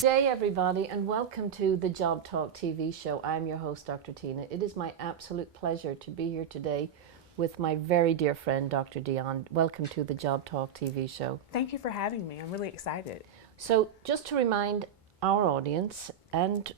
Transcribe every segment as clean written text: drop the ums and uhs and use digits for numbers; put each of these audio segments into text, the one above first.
day, everybody, and welcome to the Job Talk TV show. I'm your host, Dr. Tina. It is my absolute pleasure to be here today with my very dear friend, Dr. Dionne. Welcome to the Job Talk TV show. Thank you for having me. I'm really excited. So, just to remind our audience and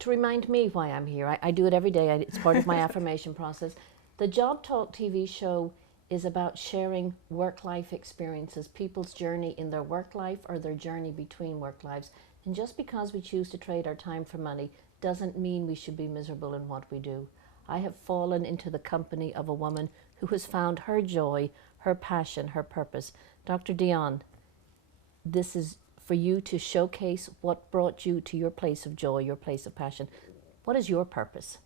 to remind me why I'm here, I do it every day. It's part of my affirmation process. The Job Talk TV show is about sharing work-life experiences, people's journey in their work life or their journey between work lives. And just because we choose to trade our time for money doesn't mean we should be miserable in what we do. I have fallen into the company of a woman who has found her joy, her passion, her purpose. Dr. Dionne, this is for you to showcase what brought you to your place of joy, your place of passion. What is your purpose?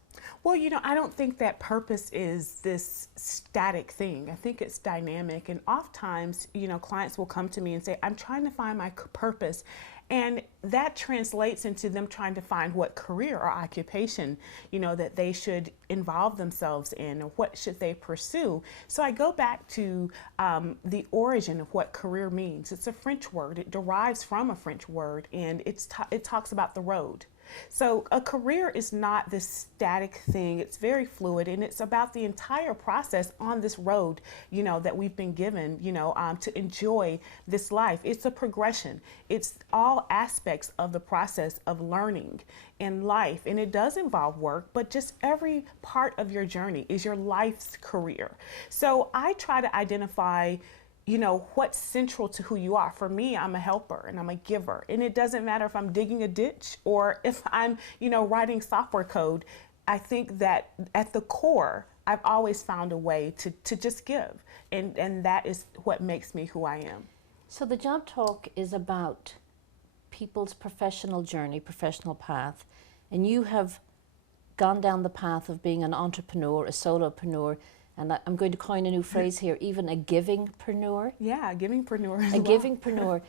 Well, I don't think that purpose is this static thing. I think it's dynamic. And oftentimes, clients will come to me and say, I'm trying to find my purpose. And that translates into them trying to find what career or occupation, that they should involve themselves in, or what should they pursue. So I go back to the origin of what career means. It's a French word. It derives from a French word, and it talks about the road. So a career is not this static thing. It's very fluid, and it's about the entire process on this road, that we've been given, to enjoy this life. It's a progression. It's all aspects of the process of learning in life, and it does involve work, but just every part of your journey is your life's career. So I try to identify what's central to who you are. For me, I'm a helper and I'm a giver. And it doesn't matter if I'm digging a ditch or if I'm, writing software code. I think that at the core, I've always found a way to just give. And that is what makes me who I am. So the Job Talk is about people's professional journey, professional path. And you have gone down the path of being an entrepreneur, a solopreneur, and I'm going to coin a new phrase here, even a givingpreneur. Yeah, givingpreneur as well. A givingpreneur.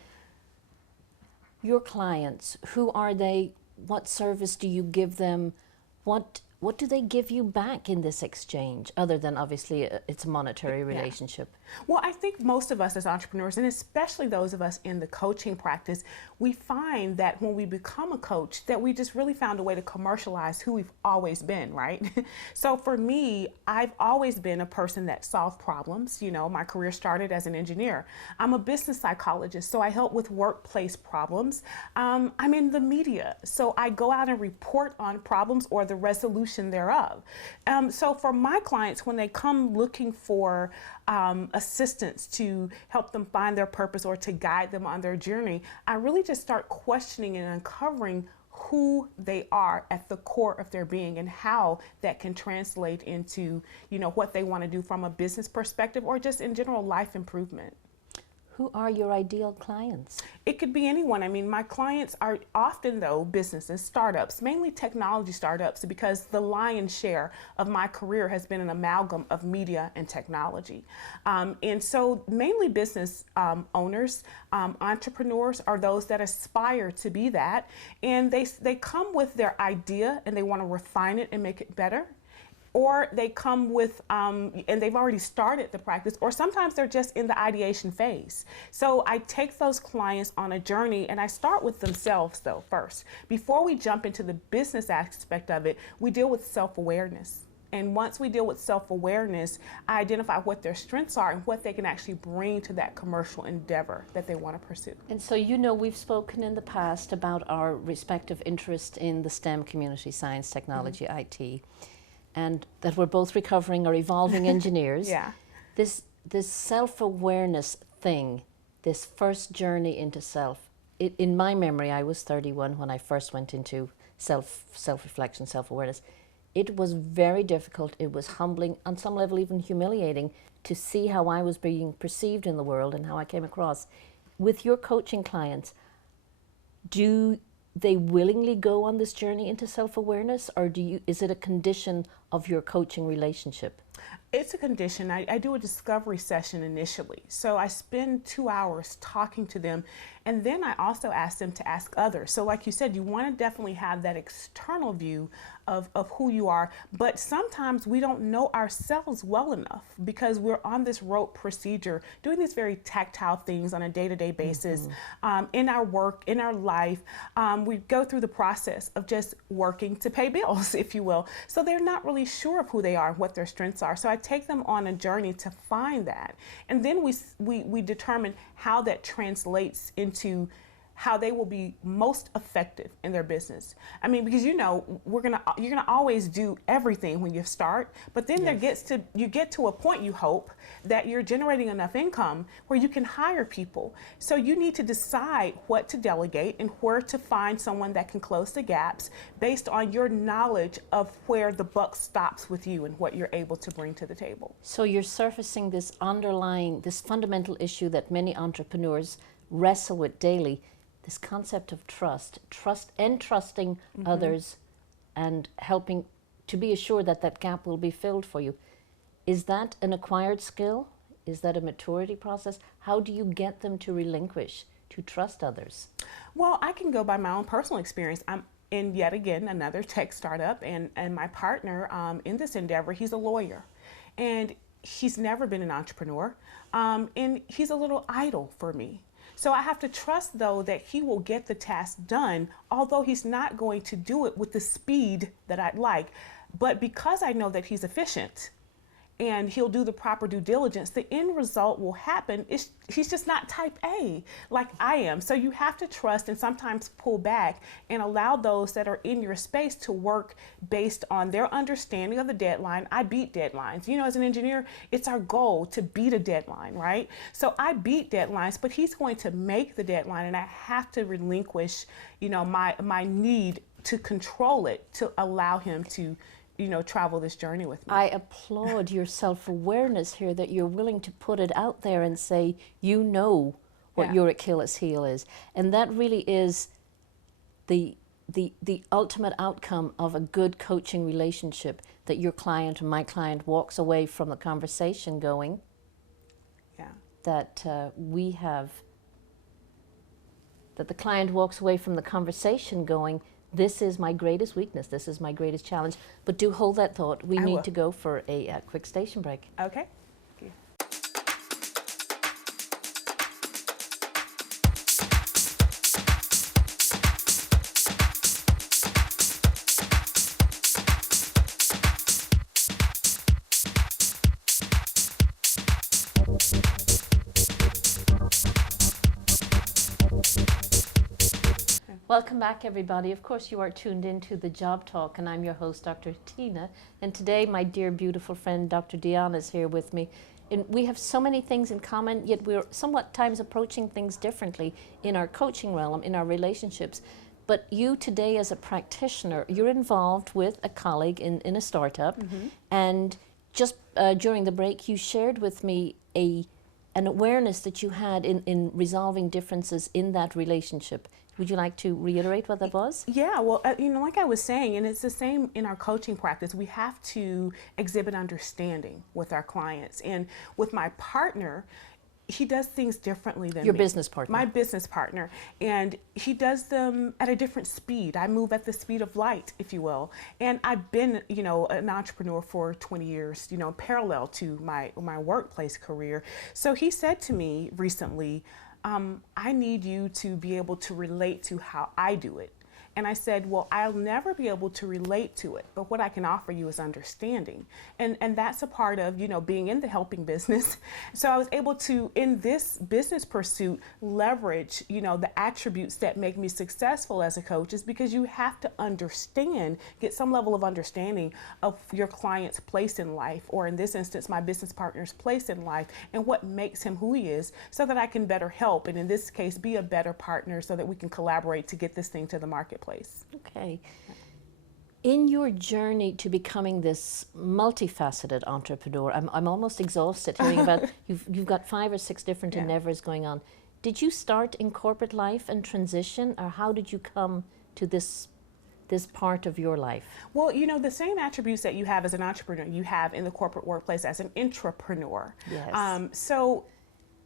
Your clients, who are they? What service do you give them? What do they give you back in this exchange, other than obviously it's a monetary relationship? Well, I think most of us as entrepreneurs, and especially those of us in the coaching practice, we find that when we become a coach, that we just really found a way to commercialize who we've always been, right? So for me, I've always been a person that solved problems. My career started as an engineer. I'm a business psychologist, so I help with workplace problems. I'm in the media, so I go out and report on problems or the resolution thereof. So for my clients, when they come looking for assistance to help them find their purpose or to guide them on their journey, I really just start questioning and uncovering who they are at the core of their being and how that can translate into, what they want to do from a business perspective or just in general life improvement. Who are your ideal clients? It could be anyone. I mean, my clients are often, though, businesses, startups, mainly technology startups, because the lion's share of my career has been an amalgam of media and technology. And so mainly business owners, entrepreneurs are those that aspire to be that. And they come with their idea and they want to refine it and make it better. Or they come with, and they've already started the practice, or sometimes they're just in the ideation phase. So I take those clients on a journey, and I start with themselves, though, first. Before we jump into the business aspect of it, we deal with self-awareness. And once we deal with self-awareness, I identify what their strengths are and what they can actually bring to that commercial endeavor that they want to pursue. And so, we've spoken in the past about our respective interest in the STEM community, science, technology, IT. And that we're both recovering or evolving engineers. Yeah. This self-awareness thing, this first journey into self, in my memory, I was 31 when I first went into self-reflection, self-awareness. It was very difficult. It was humbling, on some level even humiliating, to see how I was being perceived in the world and how I came across. With your coaching clients, do they willingly go on this journey into self-awareness, or is it a condition of your coaching relationship? It's a condition. I do a discovery session initially. So I spend 2 hours talking to them, and then I also ask them to ask others. So like you said, you want to definitely have that external view of who you are, but sometimes we don't know ourselves well enough because we're on this rote procedure, doing these very tactile things on a day-to-day basis, in our work, in our life. We go through the process of just working to pay bills, if you will. So they're not really sure of who they are, what their strengths are. So I take them on a journey to find that. And then we determine how that translates into how they will be most effective in their business. I mean, because you're gonna always do everything when you start, but then you get to a point, you hope, that you're generating enough income where you can hire people. So you need to decide what to delegate and where to find someone that can close the gaps based on your knowledge of where the buck stops with you and what you're able to bring to the table. So you're surfacing this this fundamental issue that many entrepreneurs wrestle with daily, this concept of trusting others and helping to be assured that that gap will be filled for you. Is that an acquired skill? Is that a maturity process? How do you get them to relinquish, to trust others? Well, I can go by my own personal experience. I'm in, yet again, another tech startup, and my partner in this endeavor, he's a lawyer. And he's never been an entrepreneur, and he's a little idle for me. So I have to trust, though, that he will get the task done, although he's not going to do it with the speed that I'd like. But because I know that he's efficient and he'll do the proper due diligence, the end result will happen. He's just not type A like I am. So you have to trust and sometimes pull back and allow those that are in your space to work based on their understanding of the deadline. I beat deadlines. You know, as an engineer, it's our goal to beat a deadline, right? So I beat deadlines, but he's going to make the deadline, and I have to relinquish, my need to control it to allow him to travel this journey with me. I applaud your self-awareness here, that you're willing to put it out there and say, what your Achilles heel is. And that really is the ultimate outcome of a good coaching relationship, that your client and my client walks away from the conversation going, that the client walks away from the conversation going, this is my greatest weakness, this is my greatest challenge. But do hold that thought. We need to go for a quick station break. Okay. Welcome back, everybody. Of course, you are tuned into the Job Talk, and I'm your host, Dr. Tina. And today, my dear, beautiful friend, Dr. Dionne, is here with me. And we have so many things in common, yet we're somewhat times approaching things differently in our coaching realm, in our relationships. But you today, as a practitioner, you're involved with a colleague in a startup. And just during the break, you shared with me an awareness that you had in resolving differences in that relationship. Would you like to reiterate what that was? Yeah, well, like I was saying, and it's the same in our coaching practice, we have to exhibit understanding with our clients. And with my partner, he does things differently than your me. Business partner. My business partner. And he does them at a different speed. I move at the speed of light, if you will. And I've been, an entrepreneur for 20 years, parallel to my workplace career. So he said to me recently, I need you to be able to relate to how I do it. And I said, well, I'll never be able to relate to it, but what I can offer you is understanding. And that's a part of, being in the helping business. So I was able to, in this business pursuit, leverage, the attributes that make me successful as a coach, is because you have to understand, get some level of understanding of your client's place in life, or in this instance, my business partner's place in life, and what makes him who he is, so that I can better help, and in this case, be a better partner so that we can collaborate to get this thing to the marketplace. Okay. In your journey to becoming this multifaceted entrepreneur, I'm almost exhausted hearing about you've got 5 or 6 different endeavors going on. Did you start in corporate life and transition, or how did you come to this this part of your life? Well, you know, the same attributes that you have as an entrepreneur, you have in the corporate workplace as an intrapreneur. Yes. So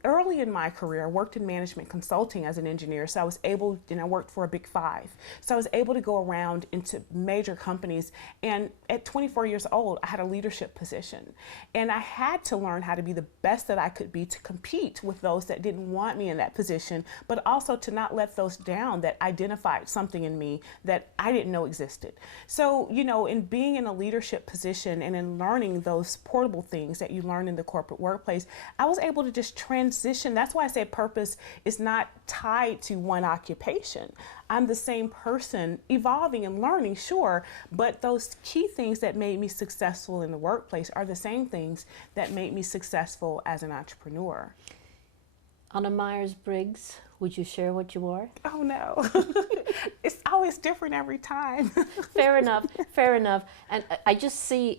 early in my career, I worked in management consulting as an engineer. So I was able, and I worked for a big five. So I was able to go around into major companies. And at 24 years old, I had a leadership position. And I had to learn how to be the best that I could be to compete with those that didn't want me in that position, but also to not let those down that identified something in me that I didn't know existed. So, you know, in being in a leadership position and in learning those portable things that you learn in the corporate workplace, I was able to just transition. That's why I say purpose is not tied to one occupation. I'm the same person evolving and learning, sure, but those key things that made me successful in the workplace are the same things that made me successful as an entrepreneur. On a Myers-Briggs, would you share what you are? Oh no, it's always different every time. Fair enough, fair enough. And I just see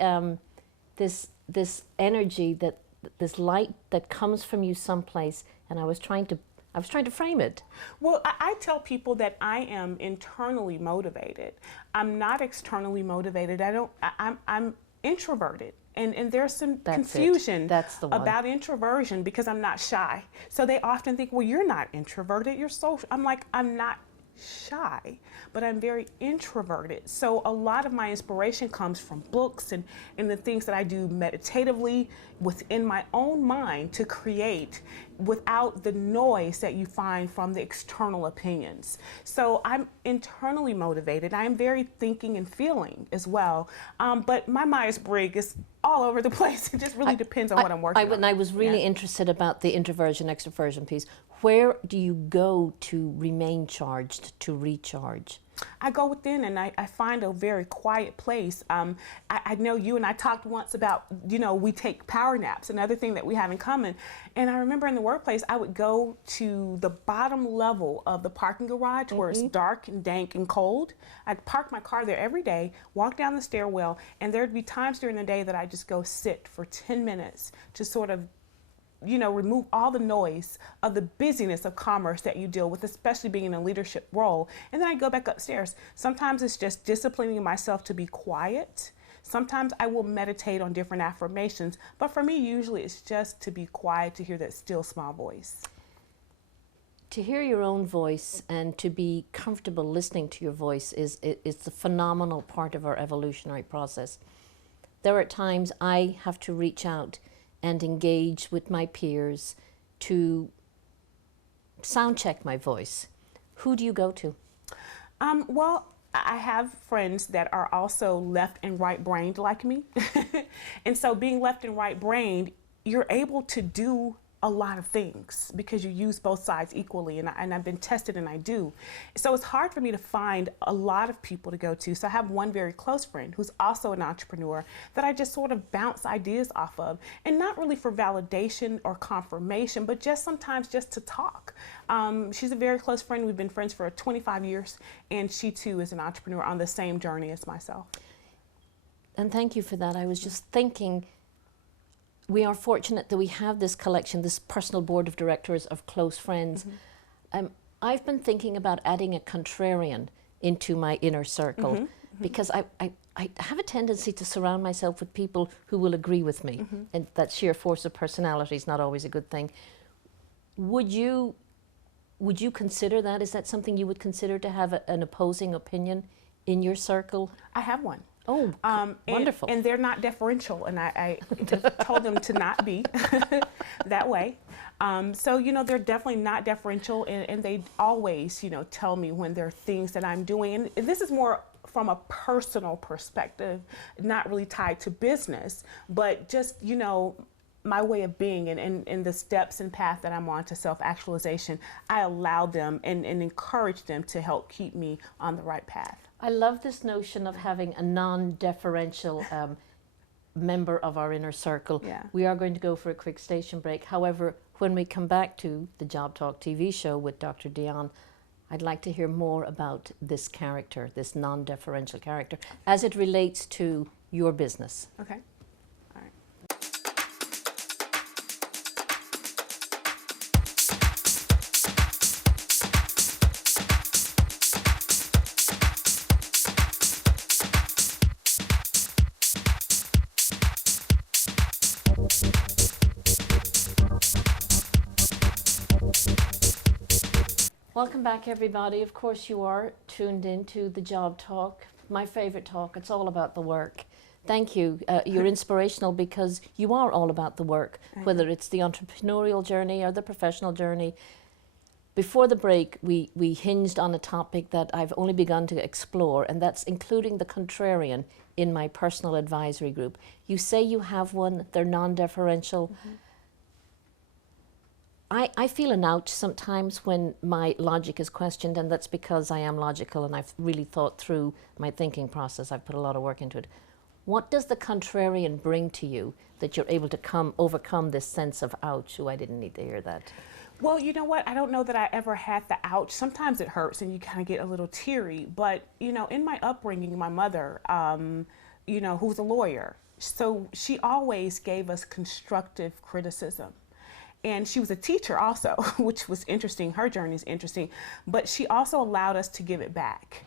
this energy, this light that comes from you someplace, and I was trying to frame it. Well, I tell people that I am internally motivated. I'm not externally motivated. I'm introverted. And there's some confusion about introversion because I'm not shy. So they often think, well, you're not introverted, you're social. I'm like, I'm not shy, but I'm very introverted. So a lot of my inspiration comes from books and the things that I do meditatively within my own mind to create without the noise that you find from the external opinions. So I'm internally motivated. I am very thinking and feeling as well. But my Myers-Briggs is all over the place. It just really depends on what I'm working on. And I was really interested about the introversion, extroversion piece. Where do you go to remain charged, to recharge? I go within and I find a very quiet place. I know you and I talked once about, you know, we take power naps, another thing that we have in common. And I remember in the workplace, I would go to the bottom level of the parking garage where it's dark and dank and cold. I'd park my car there every day, walk down the stairwell, and there'd be times during the day that I'd just go sit for 10 minutes to sort of, you know, remove all the noise of the busyness of commerce that you deal with, especially being in a leadership role. And then I go back upstairs. Sometimes it's just disciplining myself to be quiet. Sometimes I will meditate on different affirmations. But for me, usually it's just to be quiet, to hear that still small voice. To hear your own voice and to be comfortable listening to your voice is a phenomenal part of our evolutionary process. There are times I have to reach out and engage with my peers to sound check my voice. Who do you go to? Well, I have friends that are also left and right brained like me. And so being left and right brained, you're able to do a lot of things because you use both sides equally, and I've been tested and I do. So it's hard for me to find a lot of people to go to. So I have one very close friend who's also an entrepreneur that I just sort of bounce ideas off of, and not really for validation or confirmation, but just sometimes just to talk. She's a very close friend. We've been friends for 25 years, and she too is an entrepreneur on the same journey as myself. And thank you for that. I was just thinking, we are fortunate that we have this collection, this personal board of directors of close friends. I've been thinking about adding a contrarian into my inner circle because I have a tendency to surround myself with people who will agree with me, and that sheer force of personality is not always a good thing. Would you consider that? Is that something you would consider, to have an opposing opinion in your circle? I have one. Oh, wonderful. And they're not deferential, and I told them to not be that way. So, you know, they're definitely not deferential, and they always, you know, tell me when there are things that I'm doing. And this is more from a personal perspective, not really tied to business, but just, you know, my way of being and the steps and path that I'm on to self-actualization. I allow them and encourage them to help keep me on the right path. I love this notion of having a non-deferential member of our inner circle. Yeah. We are going to go for a quick station break. However, when we come back to the Job Talk TV show with Dr. Dionne, I'd like to hear more about this character, this non-deferential character, as it relates to your business. Okay. Welcome back, everybody. Of course, you are tuned into the Job Talk, my favorite talk. It's all about the work. Thank you. You're inspirational because you are all about the work, whether it's the entrepreneurial journey or the professional journey. Before the break, we hinged on a topic that I've only begun to explore, and that's including the contrarian in my personal advisory group. You say you have one, they're non-deferential. I feel an ouch sometimes when my logic is questioned, and that's because I am logical and I've really thought through my thinking process. I've put a lot of work into it. What does the contrarian bring to you that you're able to overcome this sense of ouch? Oh, I didn't need to hear that. Well, you know what? I don't know that I ever had the ouch. Sometimes it hurts and you kind of get a little teary. But, you know, in my upbringing, my mother, you know, who's a lawyer, so she always gave us constructive criticism. And she was a teacher also, which was interesting. Her journey is interesting. But she also allowed us to give it back.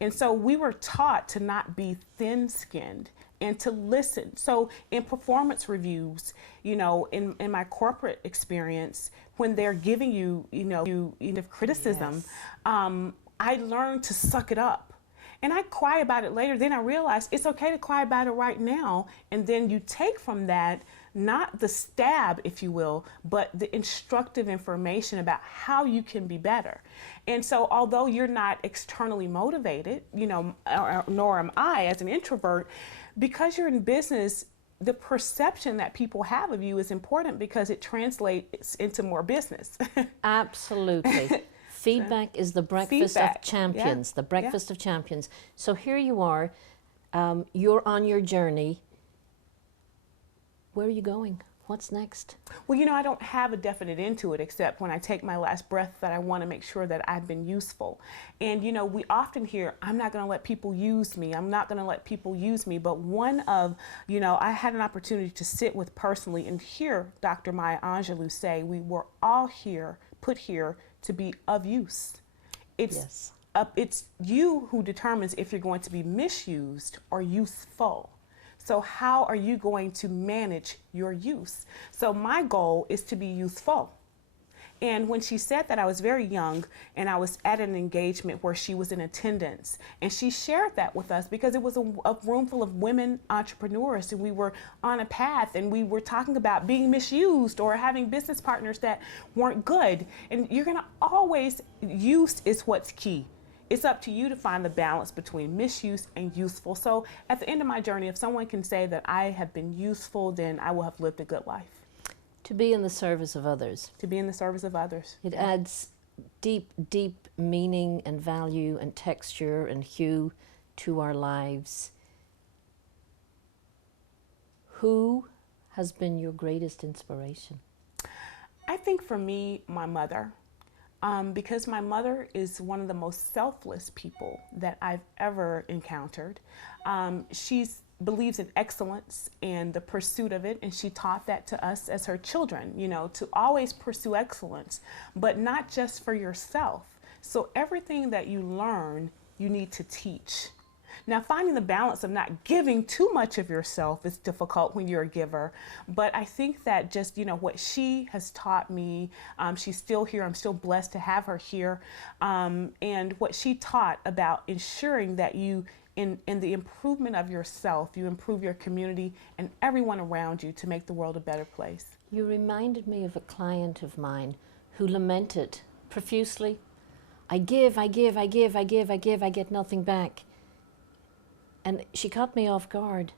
And so we were taught to not be thin-skinned and to listen. So in performance reviews, you know, in my corporate experience, when they're giving you, you know, criticism, I learned to suck it up. And I cry about it later. Then I realized it's okay to cry about it right now. And then you take from that, not the stab, if you will, but the instructive information about how you can be better. And so although you're not externally motivated, you know, nor am I as an introvert, because you're in business, the perception that people have of you is important because it translates into more business. Absolutely. Feedback is the breakfast of champions, the breakfast of champions. So here you are, you're on your journey. Where are you going? What's next? Well, you know, I don't have a definite end to it, except when I take my last breath that I want to make sure that I've been useful. And, you know, we often hear, I'm not going to let people use me. I'm not going to let people use me. But one of, you know, I had an opportunity to sit with personally and hear Dr. Maya Angelou say, we were all here, put here to be of use. It's, it's you who determines if you're going to be misused or useful. So how are you going to manage your use? So my goal is to be useful. And when she said that, I was very young and I was at an engagement where she was in attendance. And she shared that with us because it was a room full of women entrepreneurs and we were on a path and we were talking about being misused or having business partners that weren't good. And you're gonna always, use is what's key. It's up to you to find the balance between misuse and useful. So at the end of my journey, if someone can say that I have been useful, then I will have lived a good life. To be in the service of others. To be in the service of others. It adds deep, deep meaning and value and texture and hue to our lives. Who has been your greatest inspiration? I think for me, my mother. Because my mother is one of the most selfless people that I've ever encountered. She believes in excellence and the pursuit of it, and she taught that to us as her children, you know, to always pursue excellence, but not just for yourself. So everything that you learn, you need to teach. Now, finding the balance of not giving too much of yourself is difficult when you're a giver, but I think that just, you know, what she has taught me, she's still here, I'm still blessed to have her here, and what she taught about ensuring that you, in the improvement of yourself, you improve your community and everyone around you to make the world a better place. You reminded me of a client of mine who lamented profusely, I give, I get nothing back. And she caught me off guard.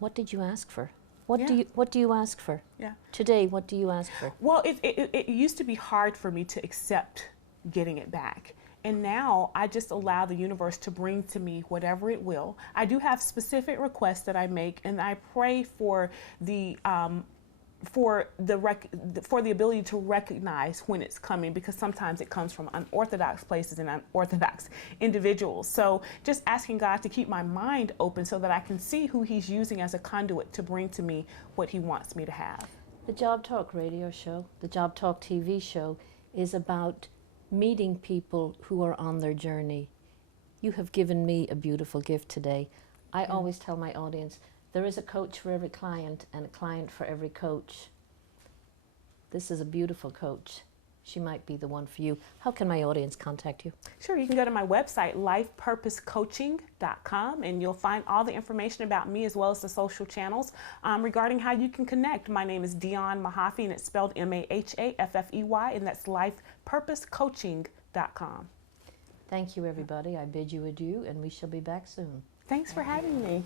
What did you ask for? What do you ask for? Yeah. Today, what do you ask for? Well, it used to be hard for me to accept getting it back. And now I just allow the universe to bring to me whatever it will. I do have specific requests that I make, and I pray for the ability to recognize when it's coming, because sometimes it comes from unorthodox places and unorthodox individuals. So just asking God to keep my mind open so that I can see who He's using as a conduit to bring to me what He wants me to have. The Job Talk radio show, the Job Talk TV show, is about meeting people who are on their journey. You have given me a beautiful gift today. I always tell my audience, there is a coach for every client and a client for every coach. This is a beautiful coach. she might be the one for you. How can my audience contact you? Sure, you can go to my website, lifepurposecoaching.com, and you'll find all the information about me as well as the social channels regarding how you can connect. My name is Dionne Mahaffey, and it's spelled Mahaffey, and that's lifepurposecoaching.com. Thank you, everybody. I bid you adieu, and we shall be back soon. Thanks for having me.